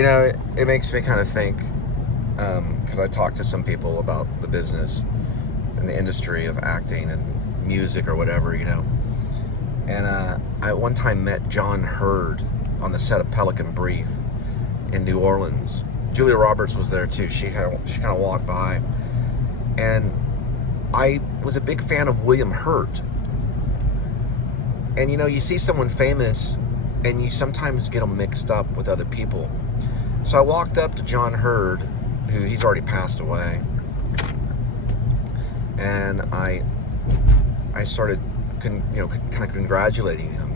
It makes me kind of think, because I talked to some people about the business and the industry of acting and music or whatever, And I at one time met John Hurd on the set of Pelican Brief in New Orleans. Julia Roberts was there too. She kind of walked by. And I was a big fan of William Hurt. And you see someone famous and you sometimes get them mixed up with other people. So I walked up to John Hurd, who he's already passed away. And I started kind of congratulating him,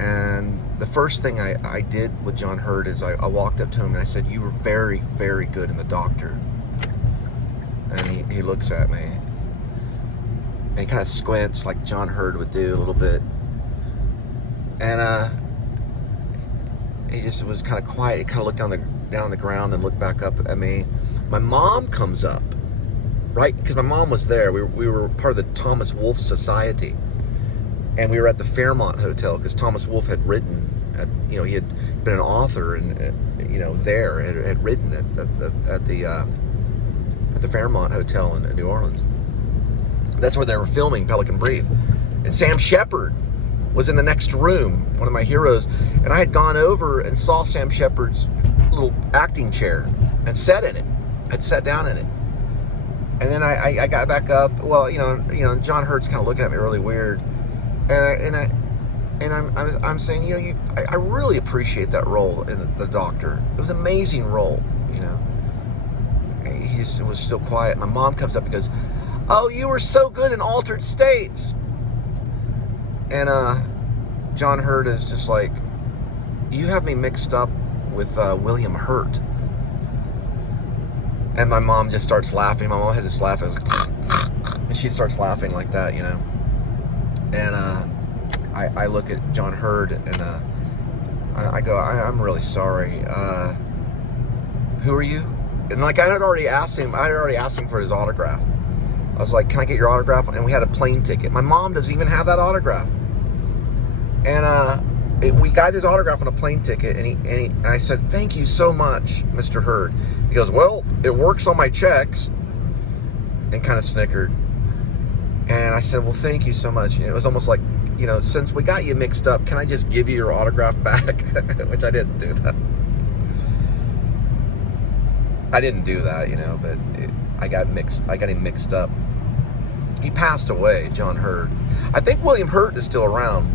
And the first thing I did with John Hurd is I walked up to him and I said, "You were very, very good in The Doctor." And he looks at me and he kind of squints like John Hurd would do a little bit. And he just was kind of quiet. He kind of looked down the ground and looked back up at me. My mom comes up, right? Because my mom was there. We were part of the Thomas Wolfe Society. And we were at the Fairmont Hotel because Thomas Wolfe had written, he had been an author and, there, had written at the Fairmont Hotel in New Orleans. That's where they were filming Pelican Brief. And Sam Shepard was in the next room, one of my heroes. And I had gone over and saw Sam Shepard's little acting chair and sat in it. I'd sat down in it. And then I got back up. Well, John Hurt's kind of looking at me really weird. And I'm saying, I really appreciate that role in The Doctor. It was an amazing role, He just was still quiet. My mom comes up and goes, "Oh, you were so good in Altered States." And John Hurt is just like, "You have me mixed up with William Hurt." And my mom just starts laughing. My mom has this laugh, and she starts laughing like that, And I look at John Hurd and I go, "I'm really sorry. Who are you?" And I had already asked him for his autograph. I was like, "Can I get your autograph?" And we had a plane ticket. My mom doesn't even have that autograph. And we got his autograph on a plane ticket, and I said, "Thank you so much, Mr. Hurd." He goes, "Well, it works on my checks," and kind of snickered. And I said, "Well, thank you so much." It was almost like, since we got you mixed up, can I just give you your autograph back? Which I didn't do that. But I got him mixed up. He passed away, John Hurd. I think William Hurt is still around.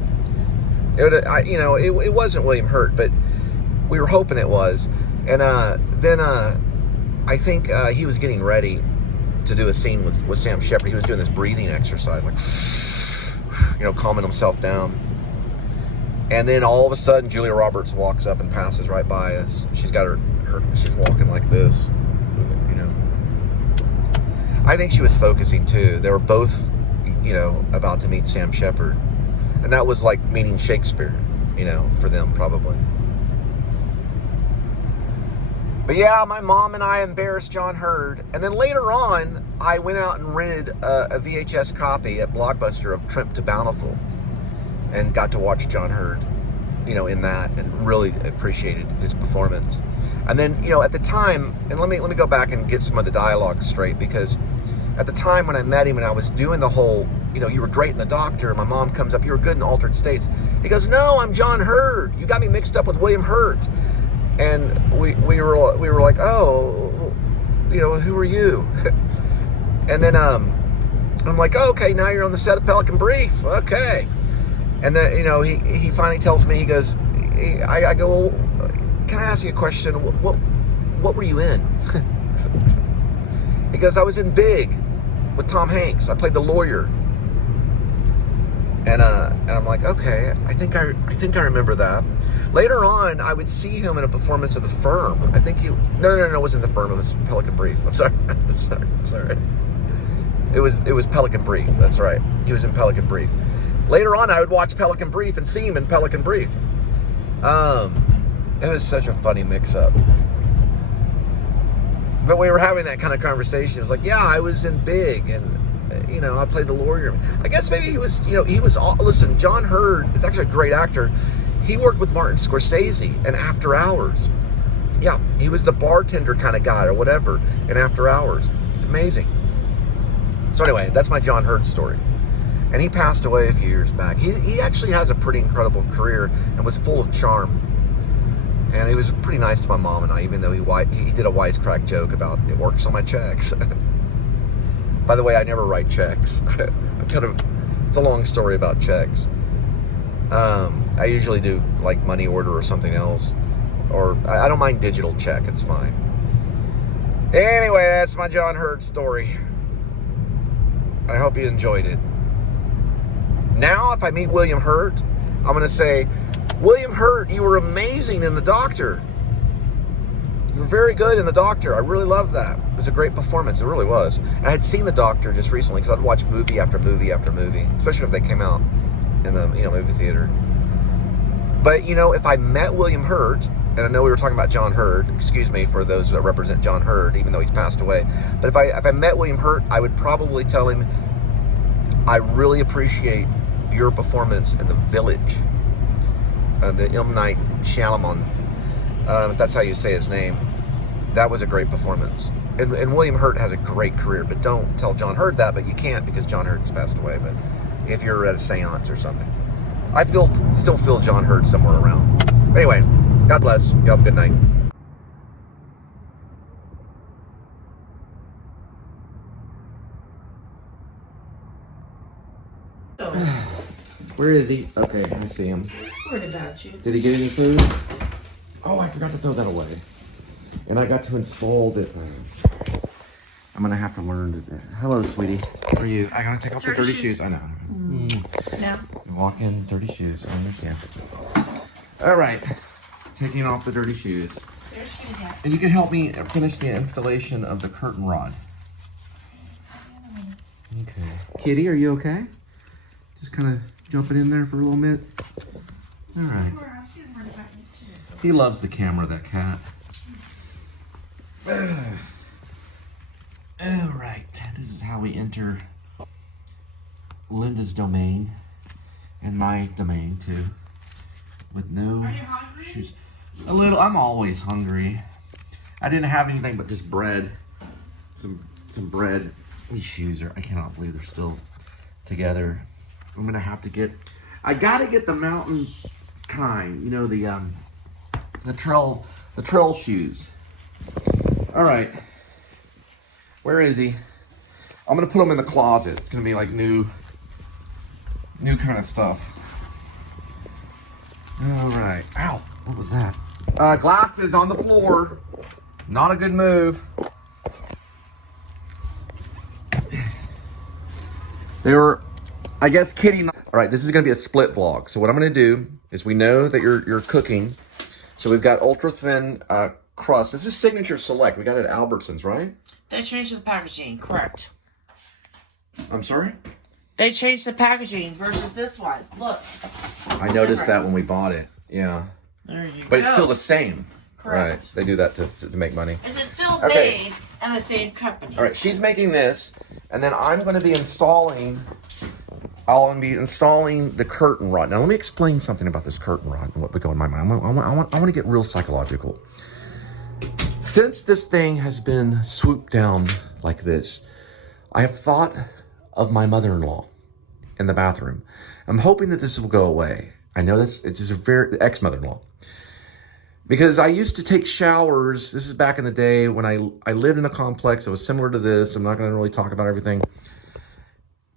It wasn't William Hurt, but we were hoping it was. And then I think he was getting ready to do a scene with Sam Shepard. He was doing this breathing exercise, like, calming himself down. And then all of a sudden, Julia Roberts walks up and passes right by us. She's got she's walking like this, I think she was focusing too. They were both, about to meet Sam Shepard. And that was like meeting Shakespeare, for them probably. But yeah, my mom and I embarrassed John Hurd. And then later on, I went out and rented a VHS copy at Blockbuster of Trip to Bountiful and got to watch John Hurd, in that, and really appreciated his performance. And then, at the time, and let me go back and get some of the dialogue straight, because at the time when I met him and I was doing the whole, "You were great in The Doctor," my mom comes up, "You were good in Altered States." He goes, "No, I'm John Hurd. You got me mixed up with William Hurt." And we were like, "Oh, who are you?" And then I'm like, "Oh, okay, now you're on the set of Pelican Brief. Okay." And then, he finally tells me, he goes, I go, "Well, can I ask you a question? What were you in?" He goes, "I was in Big with Tom Hanks. I played the lawyer." And I'm like, "Okay, I think I remember that." Later on, I would see him in a performance of The Firm. I think no, it wasn't The Firm. It was Pelican Brief. I'm sorry. sorry. It was Pelican Brief. That's right. He was in Pelican Brief. Later on, I would watch Pelican Brief and see him in Pelican Brief. It was such a funny mix-up. But we were having that kind of conversation. It was like, "Yeah, I was in Big, and I played the lawyer." I guess maybe he was, listen, John Hurd is actually a great actor. He worked with Martin Scorsese in After Hours. Yeah, he was the bartender kind of guy or whatever in After Hours. It's amazing. So anyway, that's my John Hurt story. And he passed away a few years back. He actually has a pretty incredible career and was full of charm. And he was pretty nice to my mom and I, even though he did a wisecrack joke about it works on my checks. By the way, I never write checks. It's a long story about checks. I usually do like money order or something else. Or I don't mind digital check, it's fine. Anyway, that's my John Hurt story. I hope you enjoyed it. Now, if I meet William Hurt, I'm going to say, William Hurt, you were amazing in The Doctor. You were very good in The Doctor. I really loved that. It was a great performance. It really was. And I had seen The Doctor just recently because I'd watch movie after movie after movie, especially if they came out in the movie theater. But, if I met William Hurt, and I know we were talking about John Hurt, excuse me for those that represent John Hurt, even though he's passed away. But if I met William Hurt, I would probably tell him, I really appreciate your performance in The Village. The M. Night Shyamalan, if that's how you say his name. That was a great performance. And William Hurt has a great career, but don't tell John Hurt that, but you can't because John Hurt's passed away. But if you're at a seance or something. I still feel John Hurt somewhere around. Anyway, God bless. You have a good night. Where is he? Okay, I see him. I was worried about you. Did he get any food? Oh, I forgot to throw that away. And I got to install it. I'm going to have to learn to... Hello, sweetie. How are you? I got to take off the dirty shoes. I know. No. Walk in, dirty shoes. I understand. All right. Taking off the dirty shoes. And you can help me finish the installation of the curtain rod. Okay. Kitty, are you okay? Just kind of jumping in there for a little bit. All right. He loves the camera, that cat. All right. This is how we enter Linda's domain and my domain too. With no shoes. A little. I'm always hungry. I didn't have anything but just bread. Some bread. These shoes are. I cannot believe they're still together. I'm gonna have to get. I gotta get the mountain kind. You know the trail shoes. All right. Where is he? I'm gonna put him in the closet. It's gonna be like new kind of stuff. All right. Ow! What was that? Glasses on the floor. Not a good move. They were, I guess, Kitty. All right, this is gonna be a split vlog. So what I'm gonna do is, we know that you're cooking, so we've got ultra thin crust. This is Signature Select. We got it at Albertsons, right? They changed the packaging, correct? I'm sorry? They changed the packaging versus this one. Look. I noticed that when we bought it. Yeah. There you go. But it's still the same. Correct. Right. They do that to make money. Is it still made in the same company? All right. She's making this, and then I'm going to be installing. I'll be installing the curtain rod. Now let me explain something about this curtain rod and what would go in my mind. I want to get real psychological. Since this thing has been swooped down like this, I have thought of my mother-in-law in the bathroom. I'm hoping that this will go away. I know it's just a very ex-mother-in-law. Because I used to take showers. This is back in the day when I lived in a complex that was similar to this. I'm not going to really talk about everything.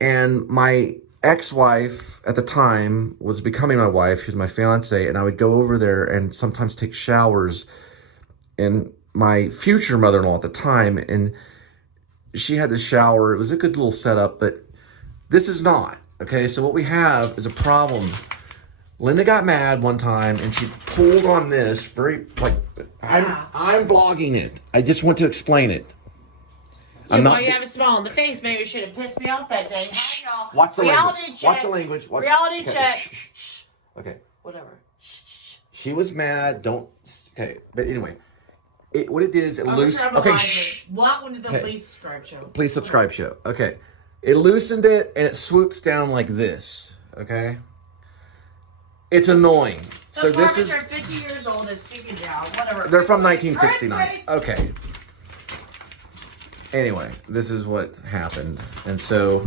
And my ex-wife at the time was becoming my wife. She was my fiance. And I would go over there and sometimes take showers. And my future mother-in-law at the time, and she had the shower. It was a good little setup, but this is not. Okay, so what we have is a problem. Linda got mad one time, and she pulled on this very, like, I'm vlogging it. I just want to explain it. Yeah, why you have a smile on the face? Maybe you should have pissed me off that day. Hi, y'all. Watch the Reality language. check. Watch the language. Reality check. Shh. Okay. Whatever. She was mad. Don't. Okay. But anyway, what it is, it loosened. Okay. Welcome to the Please Subscribe Show. Please Subscribe Show. Okay. It loosened it, and it swoops down like this. Okay. It's annoying. The So this is... are 50 years old as stinking down. Whatever. They're from 1969. Okay. Anyway, this is what happened. And so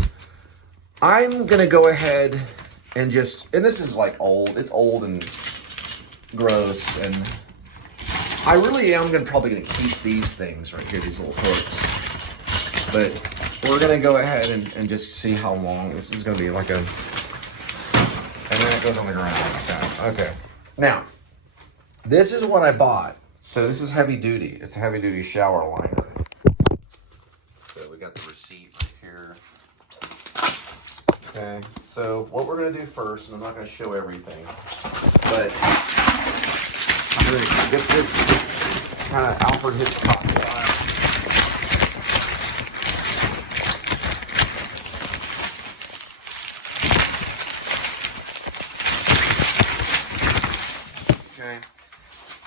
I'm going to go ahead and just... And this is like old. It's old and gross. And I really am probably going to keep these things right here, these little hooks. But we're going to go ahead and just see how long. This is going to be like a... And then it goes on the ground like that. Okay. Now, this is what I bought. So this is heavy duty. It's a heavy duty shower liner. So we got the receipt right here. Okay. So what we're going to do first, and I'm not going to show everything, but I'm going to get this kind of Alfred Hitchcock style.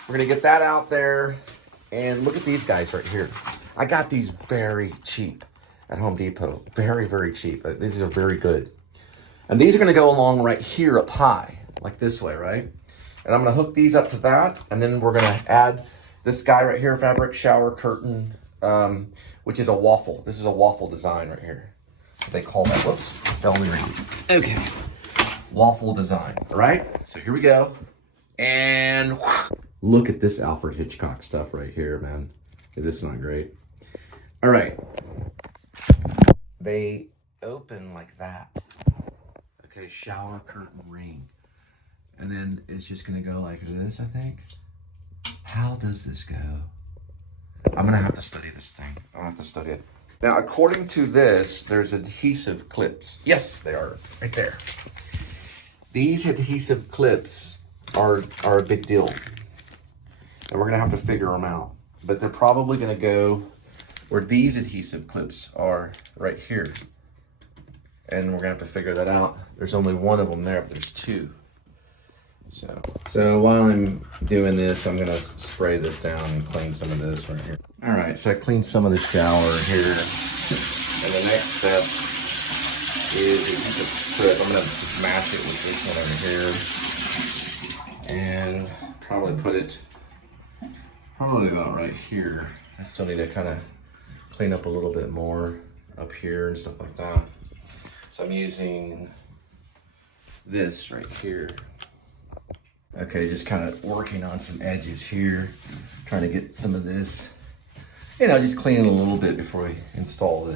We're going to get that out there, and look at these guys right here. I got these very cheap at Home Depot. Very, very cheap. These are very good. And these are going to go along right here up high, like this way, right? And I'm going to hook these up to that, and then we're going to add this guy right here, fabric shower curtain, which is a waffle. This is a waffle design right here. They call that, whoops, fell me around. Okay, waffle design, all right? So here we go. And look at this Alfred Hitchcock stuff right here, man. This is not great. All right. They open like that. Okay, shower curtain ring. And then it's just gonna go like this, I think. How does this go? I'm gonna have to study this thing. I'm gonna have to study it. Now, according to this, there's adhesive clips. Yes, they are, right there. These adhesive clips are a big deal. And we're gonna have to figure them out. But they're probably gonna go where these adhesive clips are right here. And we're gonna have to figure that out. There's only one of them there, but there's two. So while I'm doing this, I'm gonna spray this down and clean some of this right here. All right, so I cleaned some of the shower here. And the next step is adhesive strip. I'm gonna just match it with this one over here. And probably put it probably about right here. I still need to kind of clean up a little bit more up here and stuff like that. So I'm using this right here. Okay, just kind of working on some edges here, trying to get some of this, just clean it a little bit before we install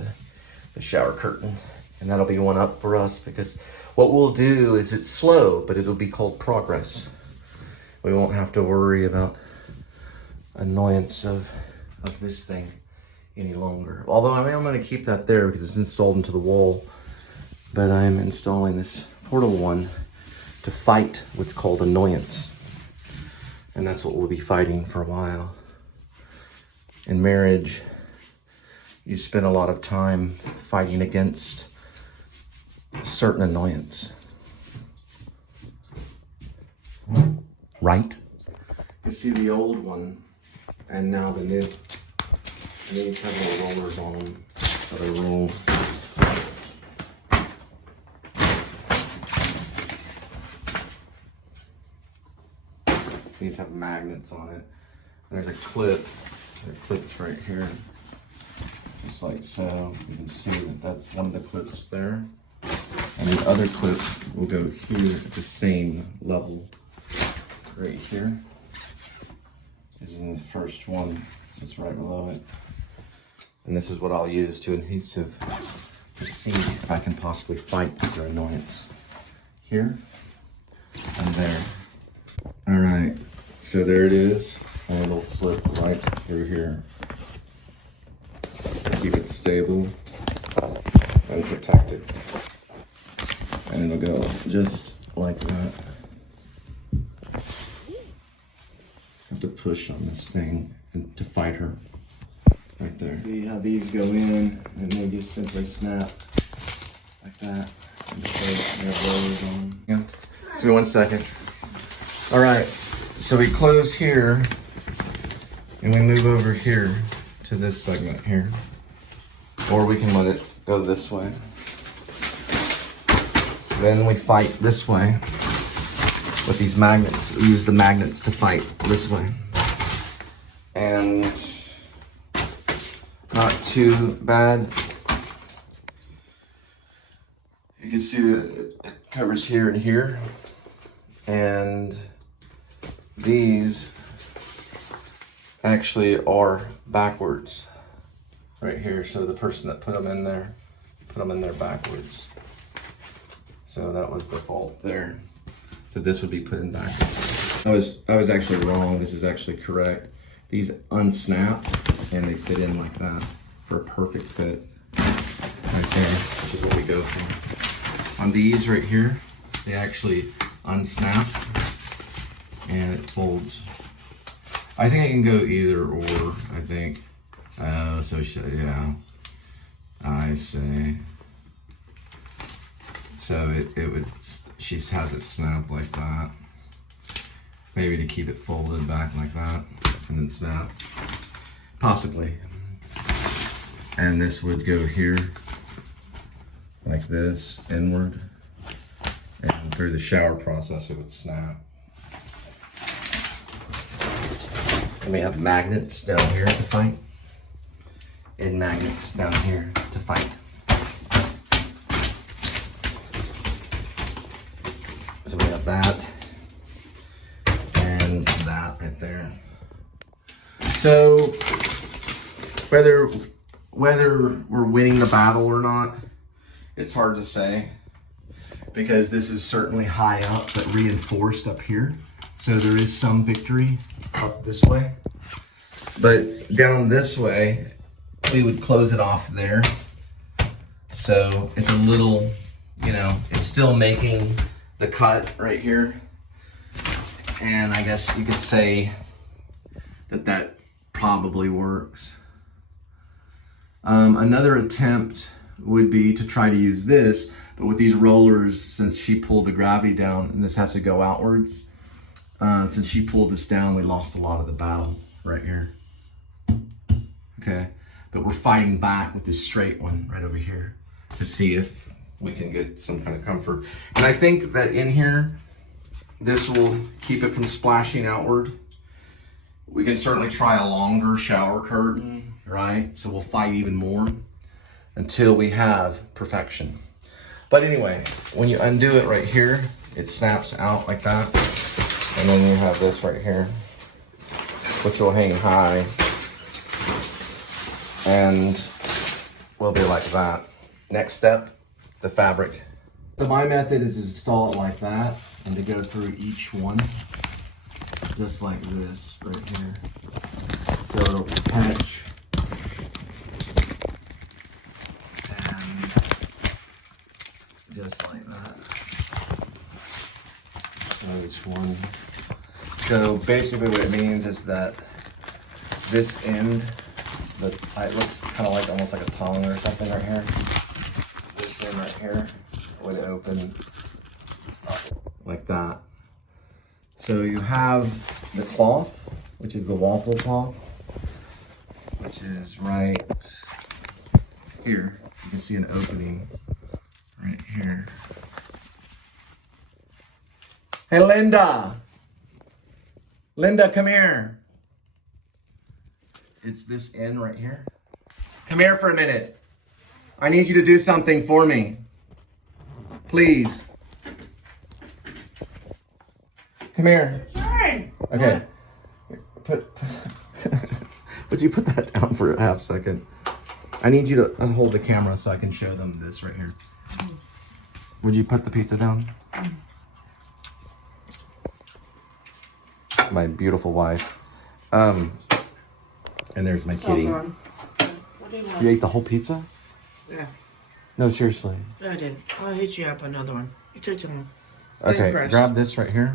the shower curtain. And that'll be one up for us, because what we'll do is it's slow, but it'll be called progress. We won't have to worry about annoyance of this thing any longer. Although I am going to keep that there because it's installed into the wall. But I'm installing this portable one to fight what's called annoyance. And that's what we'll be fighting for a while. In marriage, you spend a lot of time fighting against a certain annoyance. Right? You see the old one and now the new. These have little rollers on them, so they roll. These have magnets on it. There's a clip. There are clips right here. Just like so. You can see that that's one of the clips there. And the other clip will go here at the same level. Right here is in the first one, so it's right below it. And this is what I'll use to adhesive to see if I can possibly fight their annoyance. Here and there. All right, so there it is. And a little slip right through here. Keep it stable and protected. And it'll go just like that. Have to push on this thing and to fight her. Right there. See how these go in, and they just simply snap like that. And so they have rollers on them. Yeah. So 1 second. All right. So we close here, and we move over here to this segment here, or we can let it go this way. Then we fight this way. with these magnets. We use the magnets to fight this way. And not too bad. You can see that it covers here and here. And these actually are backwards right here. So the person that put them in there backwards. So that was the fault there. So this would be put in backwards. I was actually wrong. This is actually correct. These unsnap and they fit in like that for a perfect fit right there, which is what we go for. On these right here, they actually unsnap and it folds. I think I can go either or, I think. Oh, so yeah, I see. So it would, she has it snap like that. Maybe to keep it folded back like that and then snap, possibly. And this would go here like this, inward, and through the shower process it would snap. And we have magnets down here to fight, and magnets down here to fight. So we have that and that right there. So whether we're winning the battle or not, it's hard to say, because this is certainly high up but reinforced up here. So there is some victory up this way. But down this way, we would close it off there. So it's a little, you know, it's still making the cut right here. And I guess you could say that that probably works. Another attempt would be to try to use this, but with these rollers, since she pulled the gravity down and this has to go outwards, since she pulled this down, we lost a lot of the battle right here. Okay, but we're fighting back with this straight one right over here to see if we can get some kind of comfort. And I think that in here, this will keep it from splashing outward. We can certainly try a longer shower curtain, right? So we'll fight even more until we have perfection. But anyway, when you undo it right here, it snaps out like that. And then you have this right here, which will hang high and will be like that. Next step, the fabric. So my method is to install it like that and to go through each one just like this right here. So it'll catch and just like that. So each one. So basically what it means is that this end, it looks kind of like almost like a tongue or something right here. This end right here would open up like that. So you have the cloth, which is the waffle cloth, which is right here. You can see an opening right here. Hey, Linda! Linda, come here. It's this end right here. Come here for a minute. I need you to do something for me. Please. Come here. Okay. Would you put that down for a half second? I need you to hold the camera so I can show them this right here. Would you put the pizza down? My beautiful wife. And there's my kitty. What do you want? You ate the whole pizza? Yeah. No, seriously. No, I did. I'll hit you up another one. You took too long. Stay Okay, fresh. grab this right here,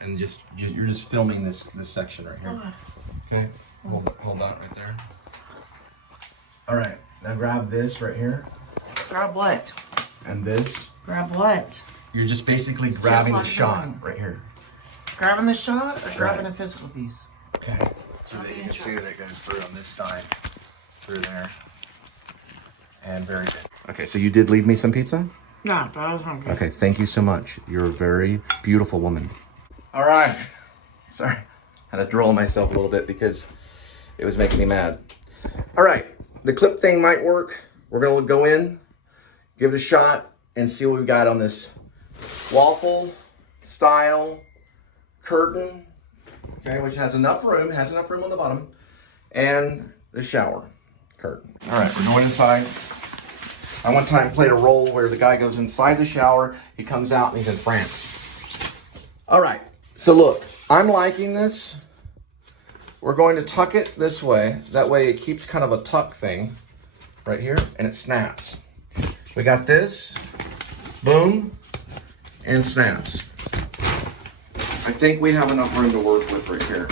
and you're just filming this section right here. Okay, hold that right there. All right, now grab this right here. Grab what? And this. Grab what? You're just basically grabbing the shot right here. Grabbing the shot or grabbing a physical piece? Okay, so that you can see that it goes through on this side, through there, and very good. Okay, so you did leave me some pizza? Yeah, but I was hungry. Okay, thank you so much. You're a very beautiful woman. All right. Sorry. Had to drill myself a little bit because it was making me mad. All right. The clip thing might work. We're going to go in, give it a shot, and see what we got on this waffle style curtain, okay, which has enough room on the bottom, and the shower curtain. All right, we're going inside. I one time played a role where the guy goes inside the shower, he comes out, and he's in France. All right, so look, I'm liking this. We're going to tuck it this way. That way it keeps kind of a tuck thing right here, and it snaps. We got this, boom, and snaps. I think we have enough room to work with right here.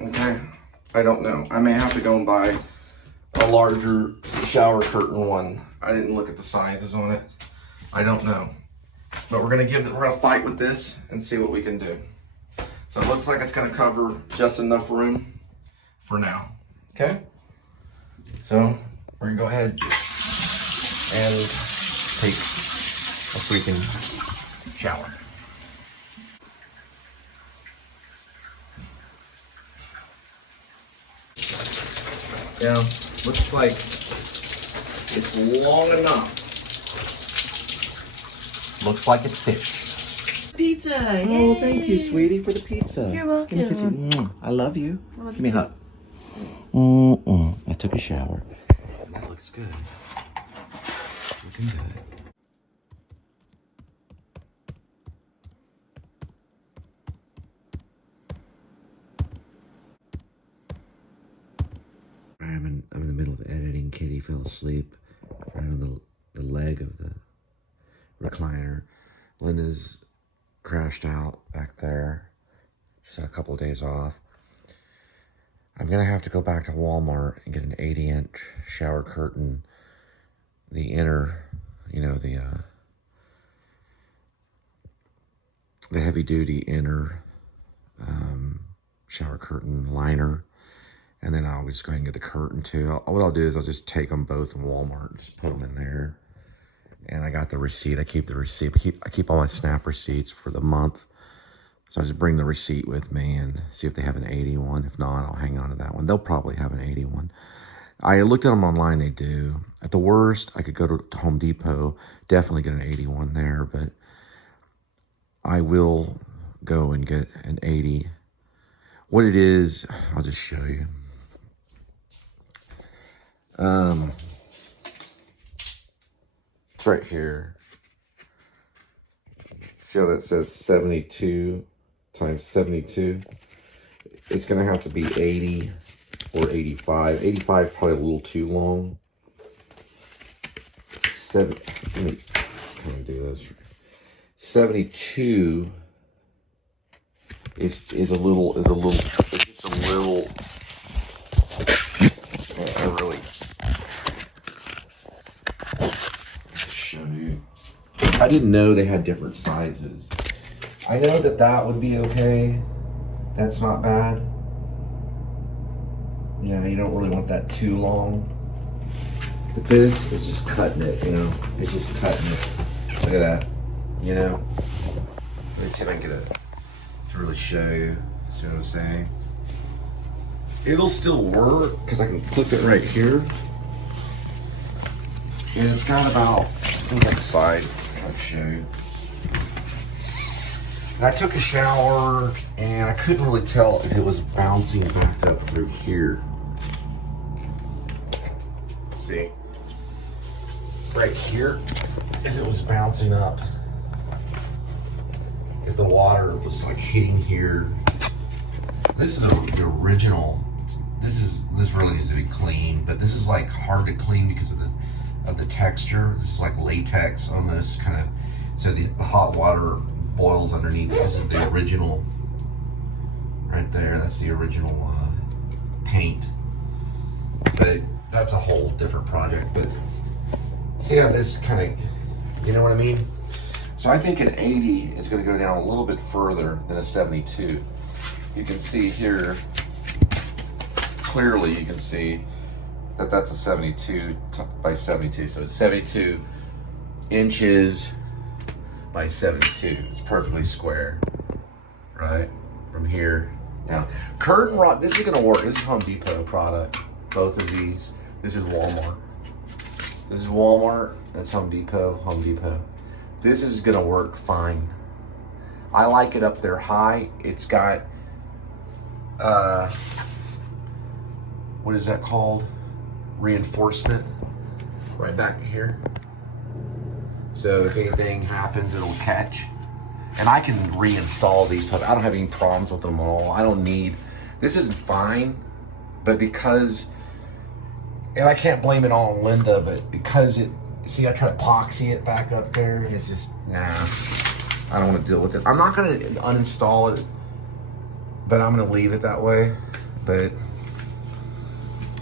Okay, I don't know. I may have to go and buy a larger shower curtain one. I didn't look at the sizes on it. I don't know. But we're gonna fight with this and see what we can do. So it looks like it's gonna cover just enough room for now. Okay? So we're gonna go ahead and take a freaking shower. Yeah, looks like it's long enough. Looks like it fits. Pizza. Oh, thank you, sweetie, for the pizza. You're welcome. I love you. Give me a hug. I took a shower. That looks good. Looking good. I'm in the middle of editing. Katie fell asleep right on the leg of the recliner. Linda's crashed out back there. She's had a couple of days off. I'm gonna have to go back to Walmart and get an 80-inch shower curtain. The inner, you know, the heavy-duty inner shower curtain liner. And then I'll just go ahead and get the curtain too. What I'll do is I'll just take them both in Walmart and just put them in there. And I got the receipt. I keep the receipt. I keep all my Snap receipts for the month. So I just bring the receipt with me and see if they have an 81. If not, I'll hang on to that one. They'll probably have an 81. I looked at them online. They do. At the worst, I could go to Home Depot. Definitely get an 81 there. But I will go and get an 80. What it is, I'll just show you. It's right here. See how that says 72 times 72? It's going to have to be 80 or 85. 85 is probably a little too long. Let me kind of do this. 72 is just a little. I really show you. I didn't know they had different sizes. I know that would be okay. That's not bad. Yeah, you don't really want that too long. But this is just cutting it, you know. It's just cutting it. Look at that. You know. Let me see if I can get it to really show you. See what I'm saying? It'll still work because I can clip it right here. And it's got about, look at the side, I'll show you. And I took a shower and I couldn't really tell if it was bouncing back up through here. See? Right here, if it was bouncing up. If the water was like hitting here. This is the original. This really needs to be cleaned, but this is like hard to clean because of the texture. This is like latex almost, kind of. So the hot water boils underneath. This is the original, right there. That's the original paint. But that's a whole different project. But see how this kind of, you know what I mean? So I think an 80 is going to go down a little bit further than a 72. You can see here, clearly you can see that that's a 72 by 72. So it's 72 inches by 72. It's perfectly square, right? From here down. Curtain rod, this is gonna work. This is Home Depot product, both of these. This is Walmart. This is Walmart, that's Home Depot, Home Depot. This is gonna work fine. I like it up there high. It's got, what is that called? Reinforcement, right back here. So if anything happens, it'll catch. And I can reinstall these puppies. I don't have any problems with them at all. I don't need, this isn't fine, but because, and I can't blame it all on Linda, but because it, see, I try to epoxy it back up there, and it's just, nah, I don't want to deal with it. I'm not gonna uninstall it, but I'm gonna leave it that way. But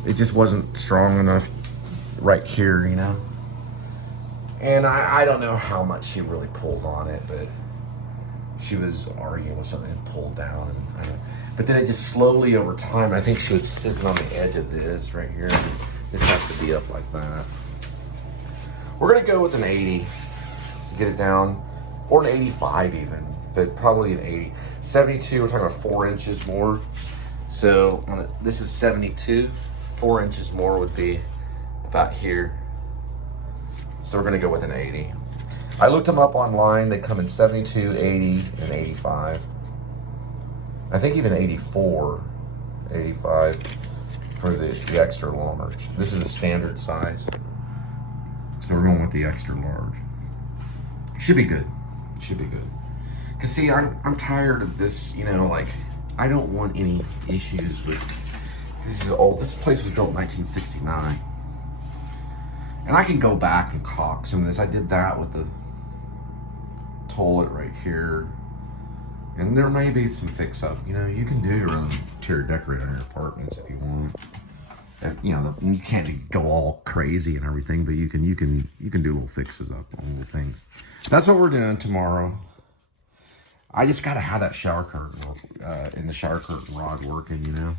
it just wasn't strong enough right here, you know? And I don't know how much she really pulled on it, but she was arguing with something and pulled down. And but then it just slowly over time, I think she was sitting on the edge of this right here. This has to be up like that. We're gonna go with an 80 to get it down, or an 85 even, but probably an 80. 72, we're talking about 4 inches more. So this is 72, 4 inches more would be about here. So we're gonna go with an 80. I looked them up online. They come in 72, 80, and 85. I think even 84, 85 for the extra large. This is a standard size. So we're going with the extra large. Should be good. Should be good. Cause see, I'm tired of this, you know, like, I don't want any issues with, this is old, this place was built in 1969. And I can go back and caulk some of this. I did that with the toilet right here. And there may be some fix up. You know, you can do your own interior decorate on your apartments if you want. And, you know, you can't go all crazy and everything, but you can do little fixes up on little things. That's what we're doing tomorrow. I just gotta have that shower curtain work, in the shower curtain rod working, you know.